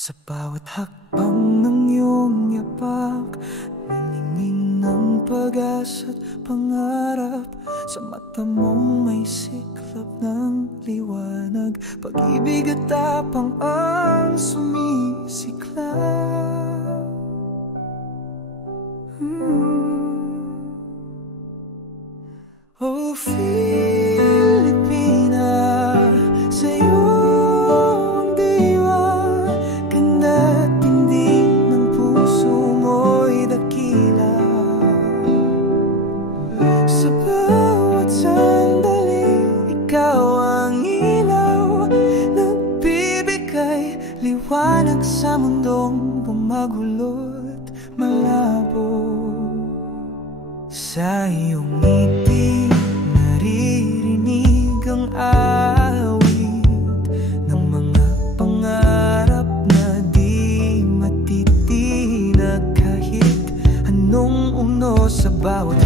Sa bawat hakbang ng iyong yapak, ningning ng pag-asa't pangarap. Sa mata mong may siklab ng liwanag, pag-ibig at tapang ang sumisiklab. Oh, Filipina, sa'yo ang diwa, ganda't tindig ng puso mo'y dakila. Sa bawat sandali, ikaw ang ilaw, nagbibigay liwanag sa mundong gumagulo't malabo. Sa iyong ngiti naririnig ang awit ng mga pangarap na di matitinag kahit anong uno. Sa bawat